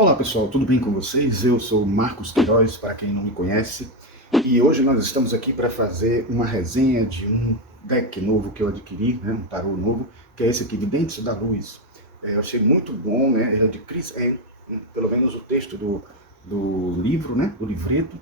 Olá pessoal, tudo bem com vocês? Eu sou Marcos Queiroz, para quem não me conhece, e hoje nós estamos aqui para fazer uma resenha de um deck novo que eu adquiri, né, um tarô novo, que é esse aqui, Videntes da Luz. Eu achei muito bom, né? Ele é de Chris Ann, pelo menos o texto do livro, né, do livreto.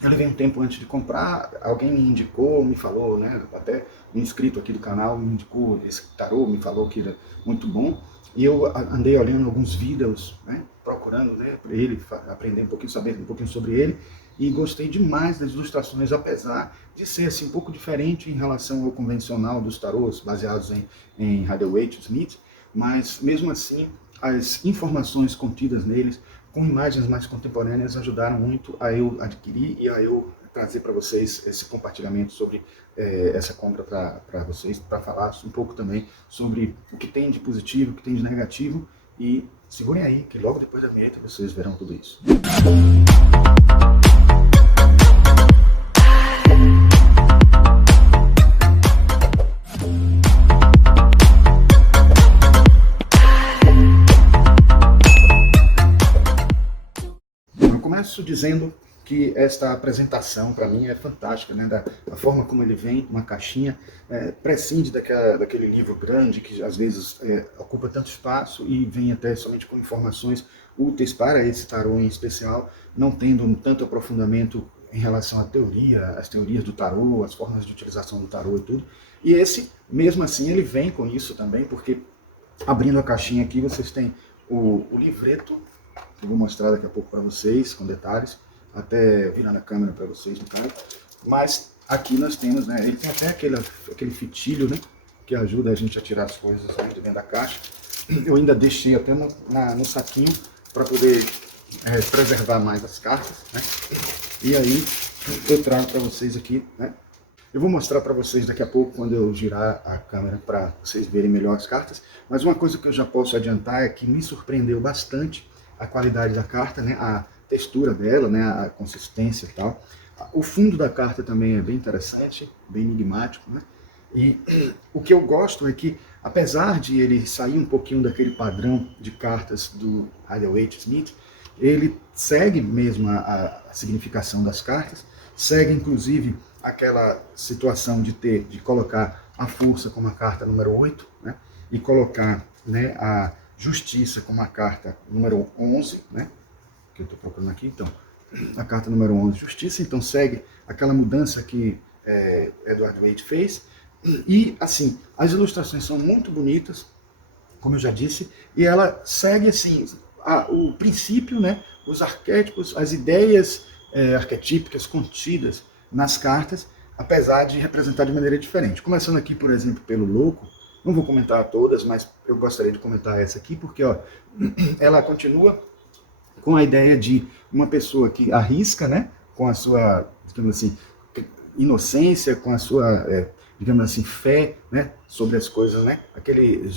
Eu levei um tempo antes de comprar, alguém me indicou, me falou, né, até um inscrito aqui do canal me indicou esse tarô, me falou que era muito bom, e eu andei olhando alguns vídeos, né, procurando, né, para ele, aprender um pouquinho, saber um pouquinho sobre ele, e gostei demais das ilustrações, apesar de ser assim, um pouco diferente em relação ao convencional dos tarôs, baseados em Rider-Waite-Smith, mas mesmo assim, as informações contidas neles, com imagens mais contemporâneas, ajudaram muito a eu adquirir e a eu trazer para vocês esse compartilhamento sobre essa compra para vocês, para falar um pouco também sobre o que tem de positivo, o que tem de negativo, e segurem aí, que logo depois da vinheta vocês verão tudo isso. Começo dizendo que esta apresentação para mim é fantástica, né? Da forma como ele vem, uma caixinha, prescinde daquele livro grande que às vezes ocupa tanto espaço e vem até somente com informações úteis para esse tarô em especial, não tendo tanto aprofundamento em relação à teoria, as teorias do tarô, as formas de utilização do tarô e tudo. E esse, mesmo assim, ele vem com isso também, porque abrindo a caixinha aqui vocês têm o livreto, que eu vou mostrar daqui a pouco para vocês, com detalhes, até virando a câmera para vocês, no caso. Mas aqui nós temos, né, ele tem até aquele fitilho, né, que ajuda a gente a tirar as coisas, né, de dentro da caixa. Eu ainda deixei até no saquinho para poder preservar mais as cartas, né. E aí eu trago para vocês aqui, né. Eu vou mostrar para vocês daqui a pouco, quando eu girar a câmera, para vocês verem melhor as cartas. Mas uma coisa que eu já posso adiantar é que me surpreendeu bastante a qualidade da carta, né, a textura dela, né, a consistência e tal. O fundo da carta também é bem interessante, bem enigmático, né? E o que eu gosto é que, apesar de ele sair um pouquinho daquele padrão de cartas do Rider-Waite-Smith, ele segue mesmo a significação das cartas, segue inclusive aquela situação de colocar a força como a carta número 8, né, e colocar, né, a justiça como a carta número 11, né, que eu estou procurando aqui, então, a carta número 11, justiça, então segue aquela mudança que Edward Waite fez, e assim, as ilustrações são muito bonitas, como eu já disse, e ela segue assim, o princípio, né, os arquétipos, as ideias arquetípicas contidas nas cartas, apesar de representar de maneira diferente. Começando aqui, por exemplo, pelo louco, não vou comentar todas, mas eu gostaria de comentar essa aqui, porque ó, ela continua com a ideia de uma pessoa que arrisca, né, com a sua, digamos assim, inocência, com a sua, digamos assim, fé, né, sobre as coisas, né, aquele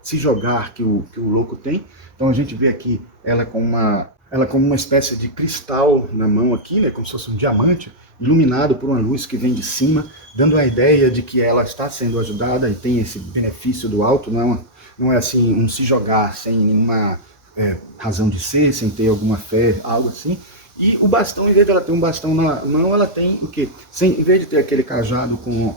se jogar que o louco tem. Então a gente vê aqui ela com uma espécie de cristal na mão aqui, né, como se fosse um diamante, iluminado por uma luz que vem de cima, dando a ideia de que ela está sendo ajudada e tem esse benefício do alto, não é assim um se jogar sem nenhuma razão de ser, sem ter alguma fé, algo assim. E o bastão, em vez de ela ter um bastão na mão, ela tem o quê? Em vez de ter aquele cajado com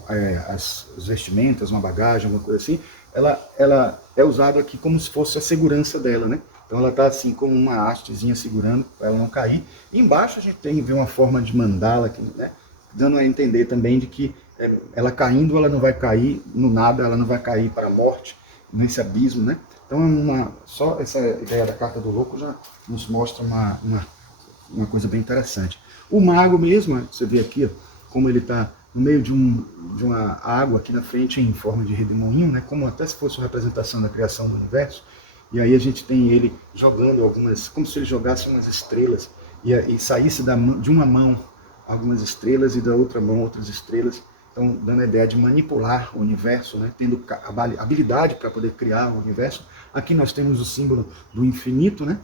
as vestimentas, uma bagagem, alguma coisa assim, ela é usada aqui como se fosse a segurança dela, né? Então ela está assim com uma hastezinha segurando para ela não cair. E embaixo a gente vê uma forma de mandala, aqui, né? Dando a entender também de que ela caindo, ela não vai cair no nada, ela não vai cair para a morte, nesse abismo, né? Então só essa ideia da carta do louco já nos mostra uma coisa bem interessante. O mago mesmo, você vê aqui, ó, como ele está no meio de uma água aqui na frente em forma de redemoinho, né? Como até se fosse uma representação da criação do universo. E aí a gente tem ele jogando como se ele jogasse umas estrelas e saísse de uma mão algumas estrelas e da outra mão outras estrelas. Então, dando a ideia de manipular o universo, né, tendo a habilidade para poder criar o universo. Aqui nós temos o símbolo do infinito, né,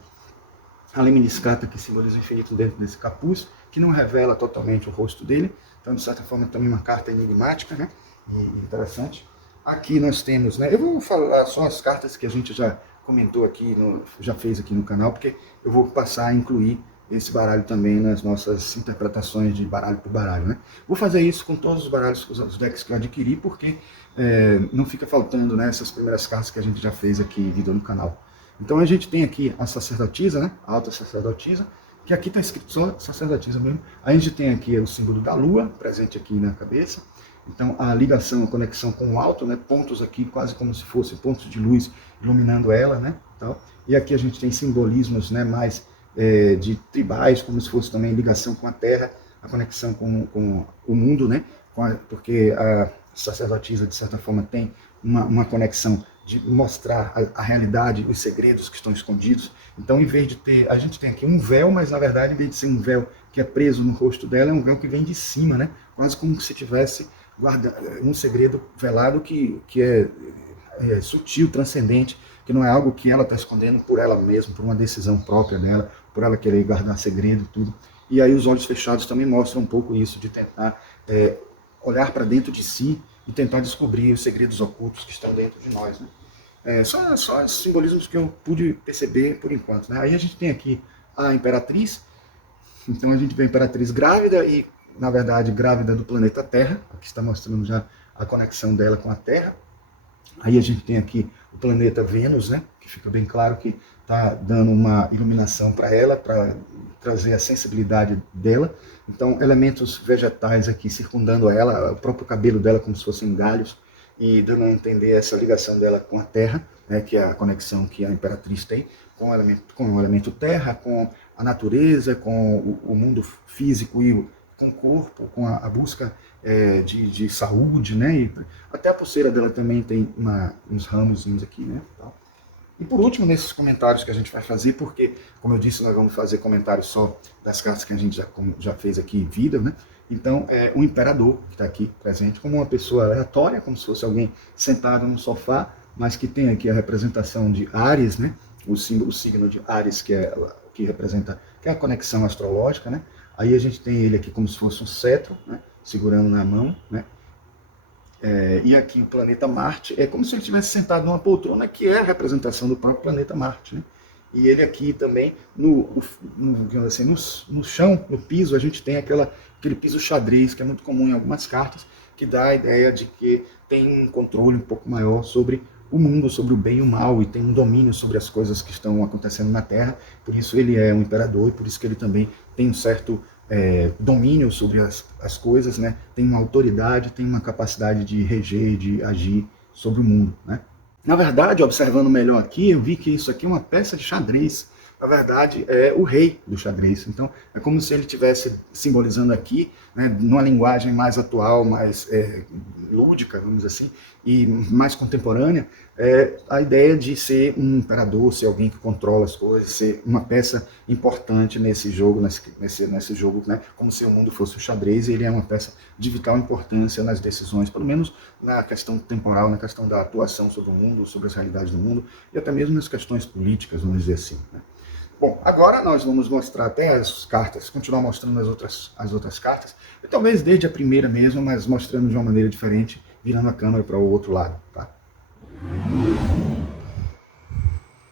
a lemniscata que simboliza o infinito dentro desse capuz, que não revela totalmente o rosto dele. Então, de certa forma, também uma carta enigmática, né, e interessante. Aqui nós temos, né, eu vou falar só as cartas que a gente já comentou aqui, já fez aqui no canal, porque eu vou passar a incluir esse baralho também nas nossas interpretações de baralho por baralho, né? Vou fazer isso com todos os baralhos, os decks que eu adquiri, porque não fica faltando, né, essas primeiras cartas que a gente já fez aqui em vídeo no canal. Então a gente tem aqui a sacerdotisa, né, a alta sacerdotisa, que aqui está escrito só sacerdotisa mesmo. A gente tem aqui o símbolo da lua, presente aqui na cabeça. Então a ligação, a conexão com o alto, né, pontos aqui quase como se fossem pontos de luz iluminando ela, né, tal. E aqui a gente tem simbolismos, né, mais de tribais, como se fosse também ligação com a terra, a conexão com o mundo, né, porque a sacerdotisa, de certa forma, tem uma conexão de mostrar a realidade, os segredos que estão escondidos. Então, em vez de ter, a gente tem aqui um véu, mas na verdade, em vez de ser um véu que é preso no rosto dela, é um véu que vem de cima, né, quase como se tivesse um segredo velado que é sutil, transcendente, que não é algo que ela está escondendo por ela mesma, por uma decisão própria dela, por ela querer guardar segredo e tudo. E aí os olhos fechados também mostram um pouco isso, de tentar olhar para dentro de si e tentar descobrir os segredos ocultos que estão dentro de nós, né? Só esses simbolismos que eu pude perceber por enquanto, né? Aí a gente tem aqui a Imperatriz. Então a gente vê a Imperatriz grávida e, na verdade, grávida do planeta Terra. Aqui está mostrando já a conexão dela com a Terra. Aí a gente tem aqui o planeta Vênus, né, que fica bem claro que está dando uma iluminação para ela, para trazer a sensibilidade dela. Então, elementos vegetais aqui circundando ela, o próprio cabelo dela como se fossem galhos, e dando a entender essa ligação dela com a Terra, né, que é a conexão que a Imperatriz tem com o elemento Terra, com a natureza, com o mundo físico e com o corpo, com a busca de saúde, né? E até a pulseira dela também tem uns ramozinhos aqui, né? E por último, nesses comentários que a gente vai fazer, porque, como eu disse, nós vamos fazer comentários só das cartas que a gente já fez aqui em vida, né? Então, o imperador, que está aqui presente, como uma pessoa aleatória, como se fosse alguém sentado no sofá, mas que tem aqui a representação de Áries, né? O signo de Áries, que representa, que é a conexão astrológica, né? Aí a gente tem ele aqui como se fosse um cetro, né, segurando na mão, né? E aqui o planeta Marte é como se ele estivesse sentado numa poltrona, que é a representação do próprio planeta Marte, né? E ele aqui também, no chão, no piso, a gente tem aquele piso xadrez, que é muito comum em algumas cartas, que dá a ideia de que tem um controle um pouco maior sobre o mundo, sobre o bem e o mal, e tem um domínio sobre as coisas que estão acontecendo na Terra. Por isso ele é um imperador, e por isso que ele também tem um certo domínio sobre as coisas, né? Tem uma autoridade, tem uma capacidade de reger, de agir sobre o mundo, né? Na verdade, observando melhor aqui, eu vi que isso aqui é uma peça de xadrez. Na verdade, é o rei do xadrez. Então, é como se ele estivesse simbolizando aqui, né, numa linguagem mais atual, mais lúdica, vamos dizer assim, e mais contemporânea, a ideia de ser um imperador, ser alguém que controla as coisas, ser uma peça importante nesse jogo, nesse jogo, né, como se o mundo fosse o xadrez, e ele é uma peça de vital importância nas decisões, pelo menos na questão temporal, na questão da atuação sobre o mundo, sobre as realidades do mundo, e até mesmo nas questões políticas, vamos dizer assim, né? Bom, agora nós vamos mostrar até as cartas, continuar mostrando as outras cartas, e talvez desde a primeira mesmo, mas mostrando de uma maneira diferente, virando a câmera para o outro lado, tá?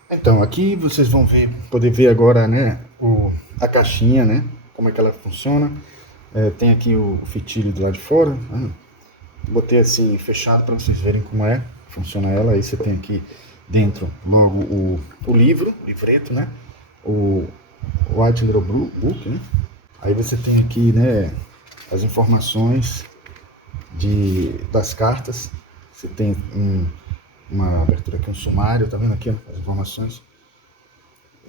Então, aqui vocês vão poder ver agora, né, a caixinha, né, como é que ela funciona. Tem aqui o fitilho do lado de fora, botei assim fechado para vocês verem como funciona ela. Aí você tem aqui dentro logo o livreto, né, o White Little Book, né? Aí você tem aqui, né, as informações das cartas. Você tem uma abertura aqui, um sumário, tá vendo aqui, ó, as informações.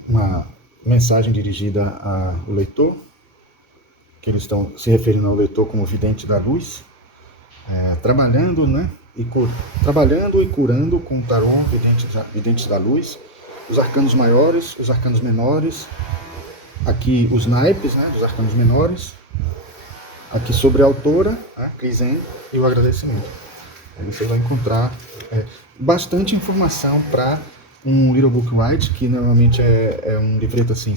Uma mensagem dirigida ao leitor, que eles estão se referindo ao leitor como vidente da luz, trabalhando, né, trabalhando e curando com o tarô, videntes da luz, os arcanos maiores, os arcanos menores, aqui os naipes, né, dos arcanos menores, aqui sobre a autora, Krisen, e o agradecimento. Aí você vai encontrar bastante informação para um Little Book White, que normalmente é um livreto assim,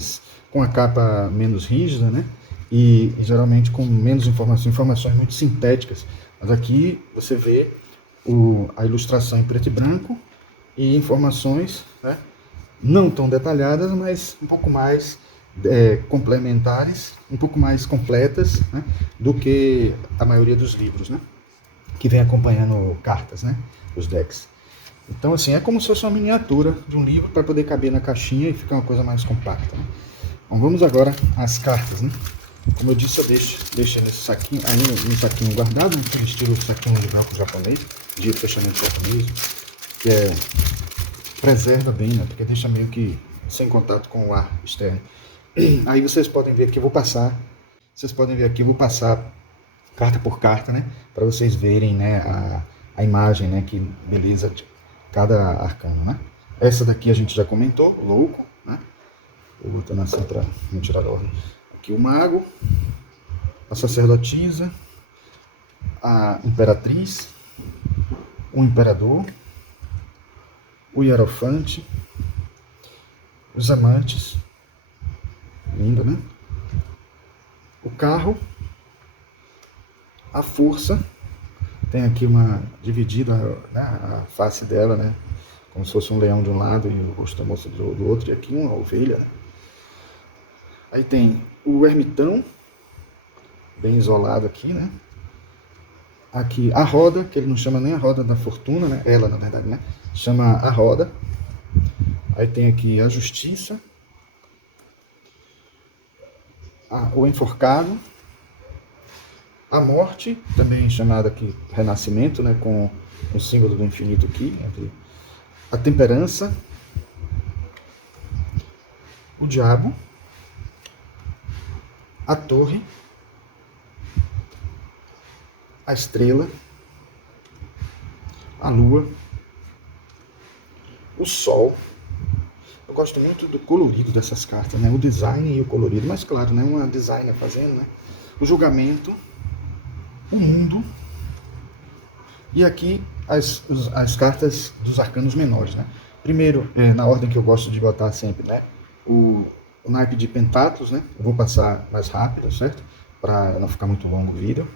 com a capa menos rígida, né, e geralmente com menos informações muito sintéticas. Mas aqui você vê a ilustração em preto e branco e informações, né, não tão detalhadas, mas um pouco mais complementares, um pouco mais completas, né, do que a maioria dos livros, né, que vem acompanhando cartas, né, os decks. Então, assim, é como se fosse uma miniatura de um livro para poder caber na caixinha e ficar uma coisa mais compacta, né? Então, vamos agora às cartas, né? Como eu disse, eu deixo nesse saquinho, aí no saquinho guardado, no estilo saquinho de banco japonês, de fechamento japonês, que preserva bem, né? Porque deixa meio que sem contato com o ar externo. Aí vocês podem ver aqui, eu vou passar carta por carta, né? Para vocês verem, né, a imagem, né, que beleza de cada arcano, né? Essa daqui a gente já comentou, louco, né? Vou botar assim para não tirar a ordem. Aqui o mago, a sacerdotisa, a imperatriz, o imperador, o hierofante, os amantes, lindo, né? O carro, a força, tem aqui uma dividida, né, a face dela, né? Como se fosse um leão de um lado e o rosto da moça do outro, e aqui uma ovelha, né? Aí tem o ermitão, bem isolado aqui, né? Aqui a roda, que ele não chama nem a roda da fortuna, né? Ela, na verdade, né? Chama a roda. Aí tem aqui a justiça, o enforcado, a morte, também chamada aqui renascimento, né? Com o símbolo do infinito aqui, a temperança, o diabo, a torre, a estrela, a lua, o sol. Eu gosto muito do colorido dessas cartas, né? O design e o colorido, mas claro, né? Uma designer fazendo, né? O julgamento, o mundo, e aqui as cartas dos arcanos menores, né? Primeiro, na ordem que eu gosto de botar sempre, né? O naipe de pentáculos, né? Eu vou passar mais rápido, certo? Para não ficar muito longo o vídeo.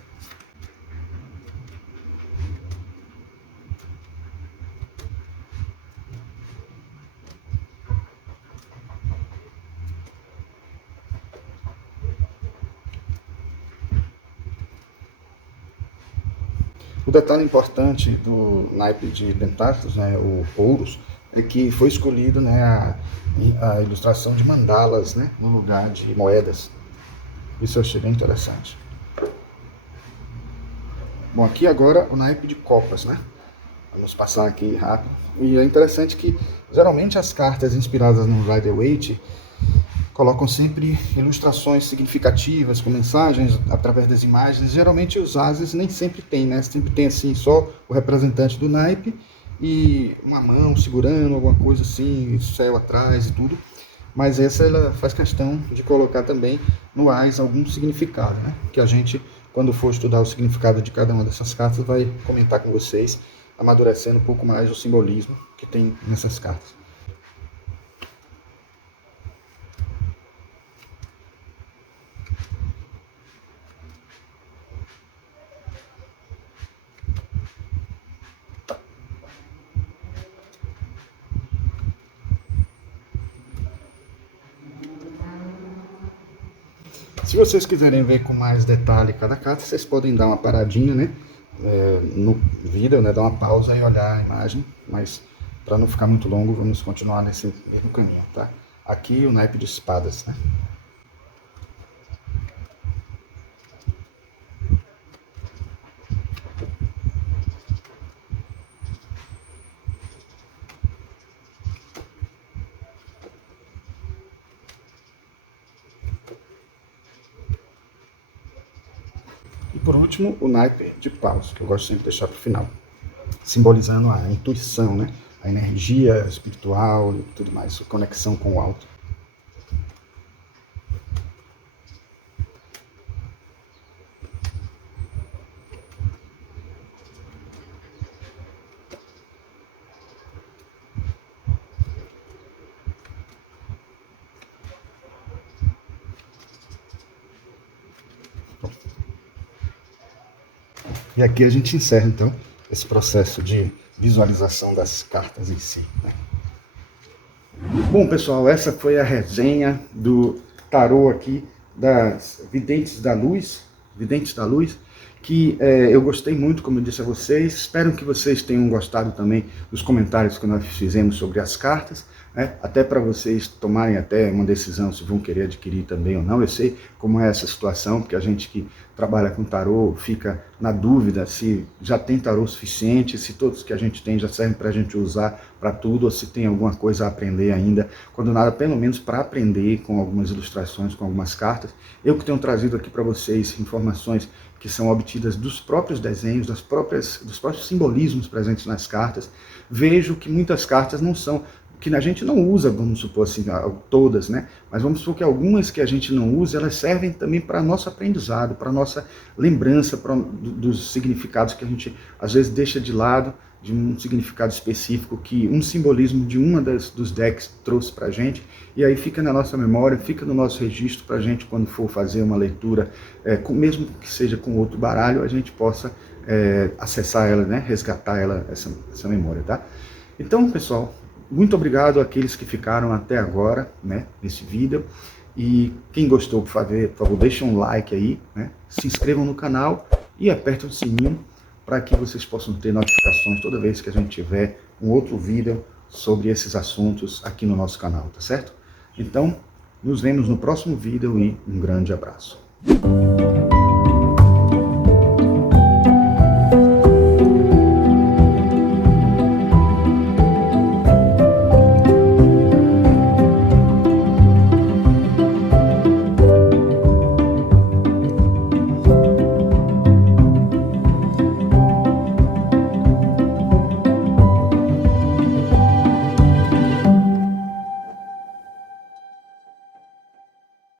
O detalhe importante do naipe de pentáculos, né, o Ouros, é que foi escolhido, né, a ilustração de mandalas, né, no lugar de moedas. Isso eu achei bem interessante. Bom, aqui agora o naipe de copas, né? Vamos passar aqui rápido. E é interessante que geralmente as cartas inspiradas no Rider-Waite colocam sempre ilustrações significativas com mensagens através das imagens. Geralmente os ases nem sempre tem, né? Sempre tem assim só o representante do naipe e uma mão segurando alguma coisa assim, céu atrás e tudo. Mas essa ela faz questão de colocar também no AIS algum significado, né? Que a gente, quando for estudar o significado de cada uma dessas cartas, vai comentar com vocês, amadurecendo um pouco mais o simbolismo que tem nessas cartas. Se vocês quiserem ver com mais detalhe cada carta, vocês podem dar uma paradinha, né, no vídeo, né, dar uma pausa e olhar a imagem, mas para não ficar muito longo, vamos continuar nesse mesmo caminho, tá? Aqui o naipe de espadas, né? E por último, o naipe de paus, que eu gosto sempre de deixar para o final, simbolizando a intuição, né? A energia espiritual e tudo mais, a conexão com o alto. E aqui a gente encerra, então, esse processo de visualização das cartas em si, né? Bom, pessoal, essa foi a resenha do tarô aqui das Videntes da Luz, que eu gostei muito, como eu disse a vocês. Espero que vocês tenham gostado também dos comentários que nós fizemos sobre as cartas, né? Até para vocês tomarem até uma decisão se vão querer adquirir também ou não. Eu sei como é essa situação, porque a gente que trabalha com tarô fica na dúvida se já tem tarô suficiente, se todos que a gente tem já servem para a gente usar para tudo, ou se tem alguma coisa a aprender ainda, quando nada, pelo menos para aprender com algumas ilustrações, com algumas cartas. Eu que tenho trazido aqui para vocês informações que são obtidas dos próprios desenhos, dos próprios simbolismos presentes nas cartas, vejo que muitas cartas não são, que a gente não usa, vamos supor assim, todas, né? Mas vamos supor que algumas que a gente não usa, elas servem também para nosso aprendizado, para nossa lembrança dos significados que a gente às vezes deixa de lado, de um significado específico que um simbolismo de uma dos decks trouxe para a gente, e aí fica na nossa memória, fica no nosso registro para a gente, quando for fazer uma leitura, mesmo que seja com outro baralho, a gente possa acessar ela, né? Resgatar ela, essa memória, tá? Então, pessoal, muito obrigado àqueles que ficaram até agora, né, nesse vídeo. E quem gostou, por favor, deixa um like aí, né? Se inscrevam no canal e apertem o sininho para que vocês possam ter notificações toda vez que a gente tiver um outro vídeo sobre esses assuntos aqui no nosso canal, tá certo? Então, nos vemos no próximo vídeo e um grande abraço.